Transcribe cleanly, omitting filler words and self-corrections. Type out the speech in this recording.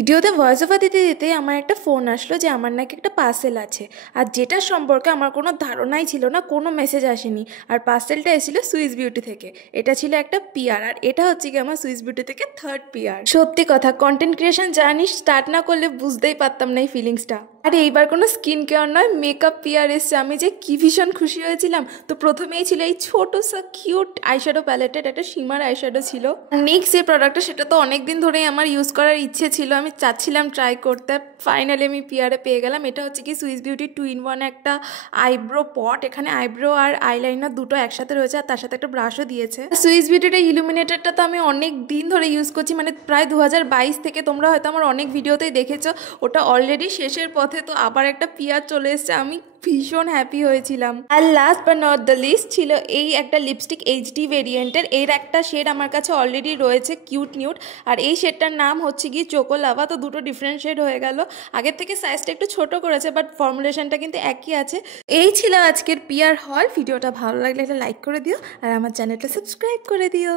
ভিডিওতে voice over দিতে দিতে আমার একটা ফোন আসলো যে আমার নাকি একটা পার্সেল আছে, আর যেটার সম্পর্কে আমার কোনো ধারণাই ছিল না, কোনো মেসেজ আসেনি। আর পার্সেলটা এসেছিল সুইস বিউটি থেকে। এটা ছিল একটা পিআর, আর এটা হচ্ছে কি আমার সুইস বিউটি থেকে থার্ড পিআর। সত্যি কথা, কন্টেন্ট ক্রিয়েশন জার্নি স্টার্ট না করলে বুঝতেই পারতাম না এই ফিলিংসটা। আর এইবার কোনো স্কিন কেয়ার নয়, মেকআপ পিআর এসছে। আমি যে কি ভীষণ খুশি হয়েছিলাম। তো প্রথমেই ছিল এই ছোট সা কিউট আইশ্যাডো প্যালেটের একটা শিমার আইশ্যাডো ছিল। নেক্সট যে প্রোডাক্টটা, সেটা তো অনেক দিন ধরেই আমার ইউজ করার ইচ্ছে ছিল, আমি চাচ্ছিলাম ট্রাই করতে। ফাইনালি আমি পিআরে পেয়ে গেলাম। এটা হচ্ছে কি সুইস বিউটি 2-in-1 একটা আইব্রো পট। এখানে আইব্রো আর আইলাইনার দুটো একসাথে রয়েছে, আর তার সাথে একটা ব্রাশও দিয়েছে। সুইস বিউটিটা ইলুমিনেটেডটা তো আমি অনেক দিন ধরে ইউজ করছি, মানে প্রায় 2022 থেকে। তোমরা হয়তো আমার অনেক ভিডিওতেই দেখেছো। ওটা অলরেডি শেষের পথে, তো আবার একটা পিআর চলে এসছে। আমি ভীষণ হ্যাপি হয়েছিলাম। আর last but not the least ছিল এই একটা লিপস্টিক এইচডি ভেরিয়েন্টের। এর একটা শেড আমার কাছে অলরেডি রয়েছে, কিউট নিউড। আর এই শেডটার নাম হচ্ছে কি চোকো লাভা। তো দুটো ডিফারেন্ট শেড হয়ে গেল। আগের থেকে সাইজটা একটু ছোট করেছে, বাট ফর্মুলেশনটা কিন্তু একই আছে। এই ছিল আজকের পিআর হল। ভিডিওটা ভালো লাগলে একটা লাইক করে দিও, আর আমার চ্যানেলটা সাবস্ক্রাইব করে দিও।